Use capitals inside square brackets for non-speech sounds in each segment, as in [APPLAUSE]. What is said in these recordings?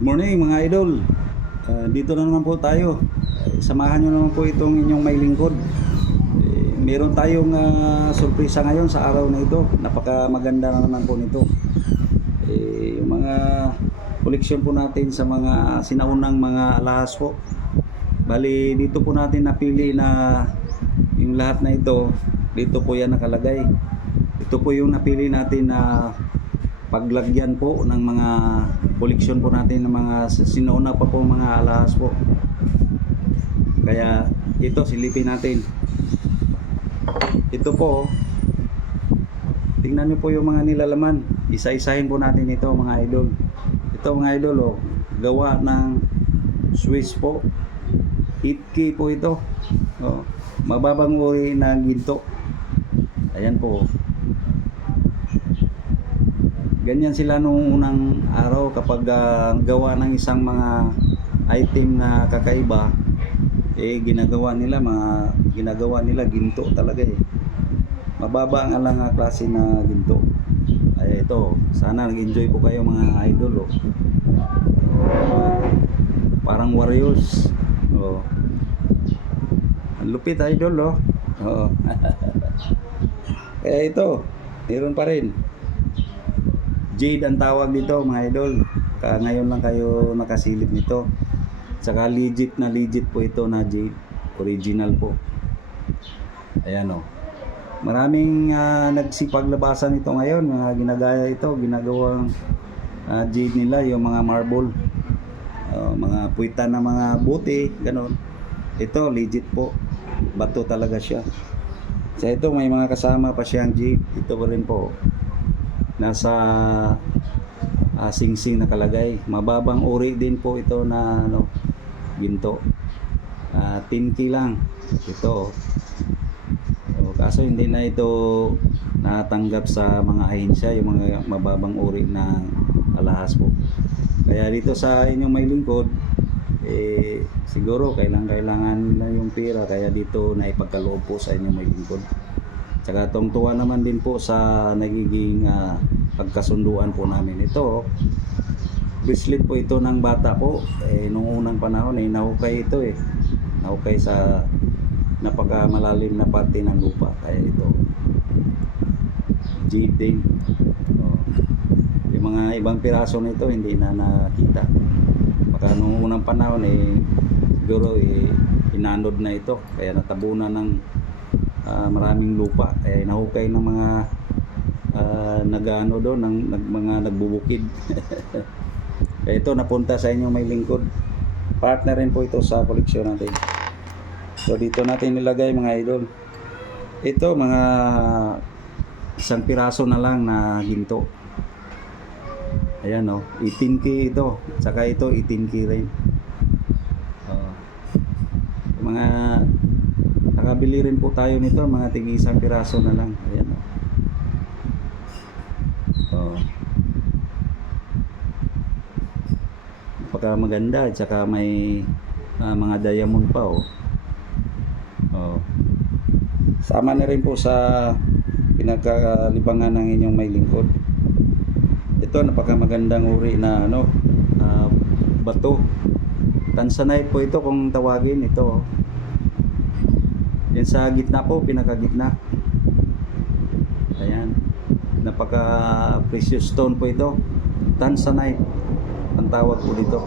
Good morning mga idol. Ah, dito na naman po tayo. Eh, samahan nyo naman po itong inyong may lingkod. Eh, meron tayong ah, sorpresa ngayon sa araw na ito. Napaka maganda na naman po nito. Eh, yung mga koleksyon po natin sa mga sinaunang mga alahas po. Bali dito po natin napili na yung lahat na ito. Dito po yan nakalagay. Ito po yung napili natin na paglagyan po ng mga koleksyon po natin ng mga sinauna pa po mga alahas po. Kaya ito silipin natin. Ito po tingnan niyo po yung mga nilalaman. Isa-isahin po natin ito mga idol. Ito mga idol oh, gawa ng Swiss po. 8K po ito. Oh, mababang uri ng ginto. Ayan po. Ganyan sila nung unang araw kapag ah, gawa ng isang mga item na kakaiba eh ginagawa nila mga ginagawa nila ginto talaga eh. Mababa ang alang klase na ginto. Ay ito, sana nag-enjoy po kayo mga idol oh. Ah, parang warriors. Oh. Lupit idol oh. Oo. [LAUGHS] Kaya ito, meron pa rin. Jade ang tawag dito mga idol. Ka ngayon lang kayo nakasilip nito. Tsaka legit na legit po ito na Jade. Original po. Ayan o. Maraming ah, nagsipaglabasan ito ngayon. Mga ginagaya ito. Ginagawang ah, Jade nila. Yung mga marble. Ah, mga puwitan na mga buti. Ganon. Ito legit po. Bato talaga siya. Sa ito may mga kasama pa siyang Jade. Ito pa rin po nasa uh, sing-sing nakalagay. Mababang uri din po ito na ano, ginto. Uh, 10k lang. Ito. O, kaso hindi na ito natanggap sa mga ahensya, yung mga mababang uri ng alahas po. Kaya dito sa inyong may lingkod, eh, siguro kailangan kailangan nila yung pera kaya dito na ipagkaloob po sa inyong may lingkod. Tsaka tungtuwa naman din po sa nagiging ah, pagkasunduan po namin. Ito, bracelet po ito ng bata po. Eh, nung unang panahon, eh, nahukay ito eh. Nahukay sa napakamalalim na parte ng lupa. Kaya ito, din. Oh. Yung mga ibang piraso nito hindi na nakita. Baka nung unang panahon eh, siguro eh, inanod na ito. Kaya natabunan ng ah, maraming lupa. Eh nahukay ng mga uh, nagano doon ng nag, mga nagbubukid. Kaya [LAUGHS] ito napunta sa inyo may lingkod. Partner rin po ito sa koleksyon natin. So dito natin nilagay mga idol. Ito mga isang piraso na lang na ginto. Ayan o 18k ito. Saka ito 18k rin. Oh. mga Nakabili rin po tayo nito, mga tig isang piraso na lang. Ayan. Oh. Napaka maganda, at saka may ah, mga diamond pa oh. Oh. Sama na rin po sa pinagkalibangan ng inyong may lingkod. Ito napaka magandang uri na ano, ah, bato. Tanzanite po ito kung tawagin ito. oh. Yan sa gitna po, pinakagitna. Ayan. Napaka precious stone po ito. Tanzanite. Ang tawag po dito.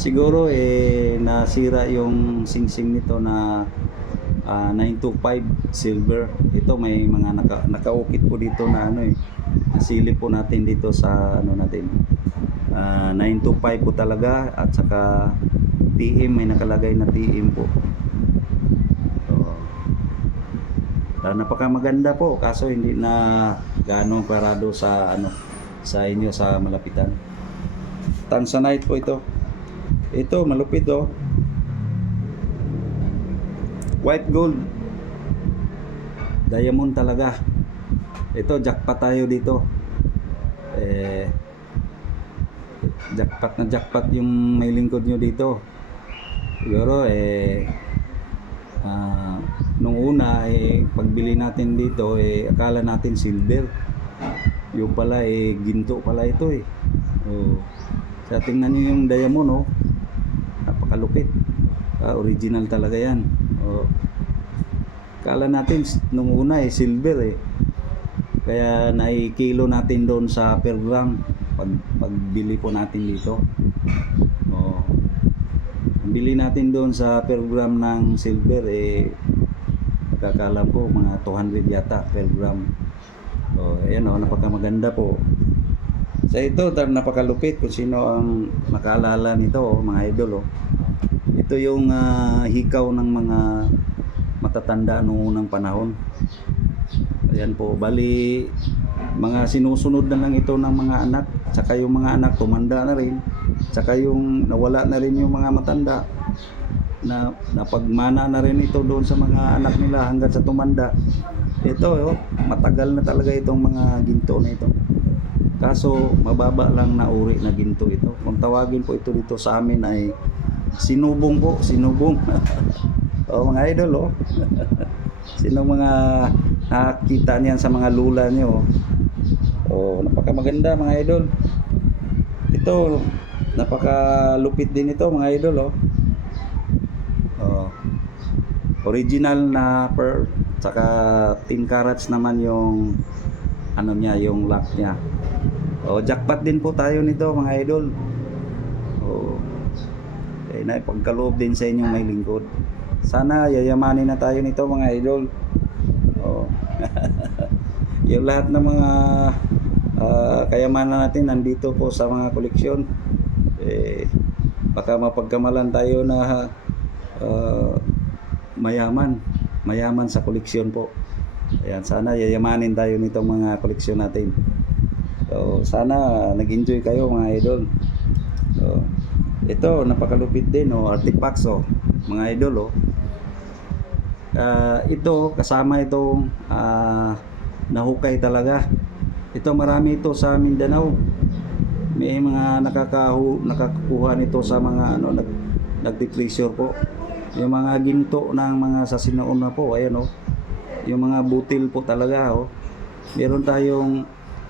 Siguro eh nasira yung singsing nito na ah, 925 silver. Ito may mga naka, nakaukit po dito na ano eh. Nasilip po natin dito sa ano natin. Ah, 925 po talaga at saka TM may nakalagay na TM po. So, ah, napaka maganda po kaso hindi na gaano parado sa ano sa inyo sa malapitan. Tanzanite po ito. Ito malupit oh. White gold. Diamond talaga. Ito jackpot tayo dito. Eh jackpot na jackpot yung may lingkod nyo dito. Siguro eh ah, nung una eh pagbili natin dito eh akala natin silver. Yung pala eh ginto pala ito eh. Oh. Kaya tingnan nyo yung diamond, oh. Napakalupit. Ah, original talaga yan. Oh. Kala natin nung una eh silver eh. Kaya naikilo natin doon sa per gram pag pagbili po natin dito. Oh. Bili natin doon sa per gram ng silver eh pagkakalam ko mga 200 yata per gram. Oh, ayan oh, napakamaganda po. Sa ito, tar- napakalupit kung sino ang nakaalala nito, oh, mga idol. Oh. Ito yung ah, hikaw ng mga matatanda noong unang panahon. Ayan po, bali mga sinusunod na lang ito ng mga anak, tsaka yung mga anak tumanda na rin, tsaka yung nawala na rin yung mga matanda na napagmana na rin ito doon sa mga anak nila hanggang sa tumanda. Ito, oh, matagal na talaga itong mga ginto na ito. Kaso mababa lang na uri na ginto ito. Kung tawagin po ito dito sa amin ay sinubong po, sinubong. [LAUGHS] o mga idol oh. [LAUGHS] Sino mga nakakita niyan sa mga lula niyo? Oh, napakamaganda mga idol. Ito, napakalupit din ito mga idol oh. Oh. Original na pearl, saka 10 carats naman yung ano niya, yung lock niya. Oh, jackpot din po tayo nito mga idol. Oh. Eh, na pagkaloob din sa inyong may lingkod. Sana yayamanin na tayo nito mga idol. Oh. [LAUGHS] yung lahat ng mga ah, kayamanan natin nandito po sa mga koleksyon. Eh, baka mapagkamalan tayo na ah, mayaman. Mayaman sa koleksyon po. Ayan, sana yayamanin tayo nitong mga koleksyon natin. So, sana nag-enjoy kayo mga idol. So, ito, napakalupit din, oh, artifacts, oh, mga idol, oh. Ah, ito, kasama itong ah, nahukay talaga. Ito, marami ito sa Mindanao. May mga nakakahu, nakakakuha nito sa mga ano, nag, nagti-treasure po. Yung mga ginto ng mga sa sinauna po, ayan, oh. Yung mga butil po talaga, oh. Meron tayong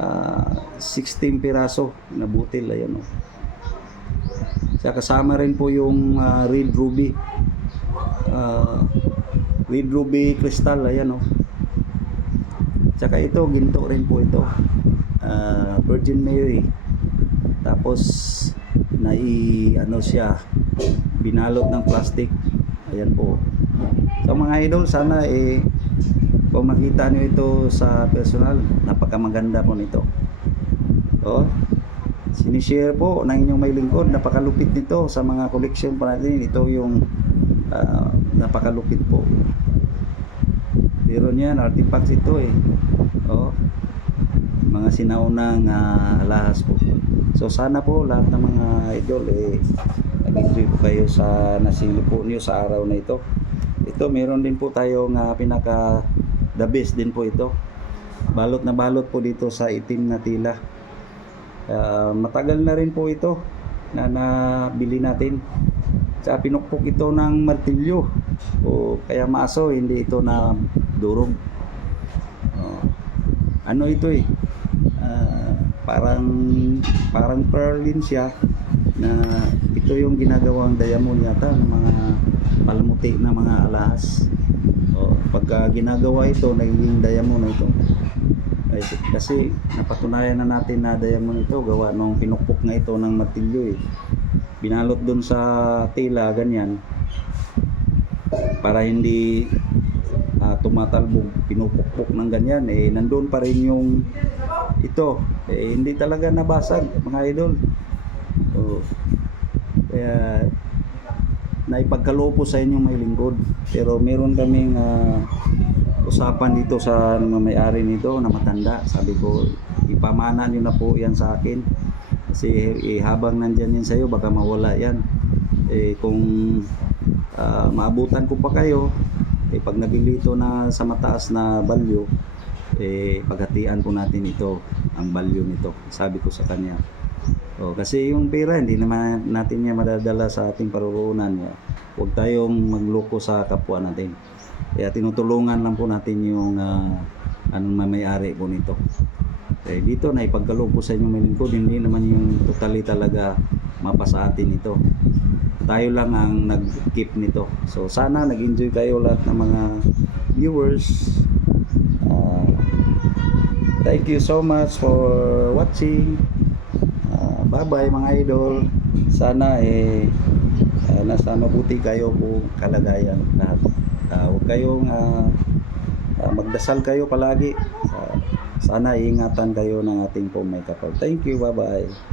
ah, 16 piraso na butil, ayan, oh. Sa kasama rin po yung ah, red ruby. Ah, red ruby crystal, ayan, oh. Tsaka ito, ginto rin po ito. Ah, Virgin Mary. Tapos, nai, ano siya, binalot ng plastic. Ayan po. So mga idol, sana eh, kung makita nyo ito sa personal, napakamaganda po nito. Oh, sinishare po ng inyong may lingkod, napakalupit nito sa mga collection po natin. Ito yung ah, napakalupit po. Pero niyan, artifacts ito eh. Oh, mga sinaunang ah, alahas po. So sana po lahat ng mga idol eh po kayo sa nasilip po niyo sa araw na ito. Ito meron din po tayong ah, pinaka the best din po ito. Balot na balot po dito sa itim na tila. Ah, matagal na rin po ito na nabili natin. Sa pinukpok ito ng martilyo. O kaya maaso hindi ito na durog. Oh. Ano ito eh? Ah, parang parang pearl din siya na ito yung ginagawang diamond yata ng mga palamuti na mga alahas. O, pagka ginagawa ito, nagiging diamond na ito. Ay, kasi napatunayan na natin na diamond ito gawa nung pinukpok nga ito ng martilyo eh. Binalot dun sa tila, ganyan. Para hindi ah, tumatalbog, pinupukpok ng ganyan eh nandun pa rin yung ito eh hindi talaga nabasag mga idol so, kaya naipagkalopo sa inyong may lingkod pero meron kaming ah, usapan dito sa mga may-ari nito na matanda. Sabi ko ipamana nyo na po yan sa akin. Kasi eh, habang nandyan yan sa'yo baka mawala yan. Eh kung ah, maabutan ko pa kayo eh pag nabili ito na sa mataas na value eh paghatian po natin ito ang value nito. Sabi ko sa kanya o, kasi yung pera hindi naman natin niya madadala sa ating paruroonan huwag tayong magloko sa kapwa natin kaya tinutulungan lang po natin yung uh, anong may-ari po nito Eh, dito na ipagkaloob ko sa inyong may lingkod, hindi naman yung totally talaga mapa sa atin ito. Tayo lang ang nag-keep nito. So sana nag-enjoy kayo lahat ng mga viewers. Ah, thank you so much for watching. Ah, bye-bye mga idol. Sana eh ah, nasa mabuti kayo po kalagayan lahat. Ah, huwag kayong ah, ah, magdasal kayo palagi. Sa- sana iingatan kayo ng ating pong may kapal. Thank you. Bye-bye.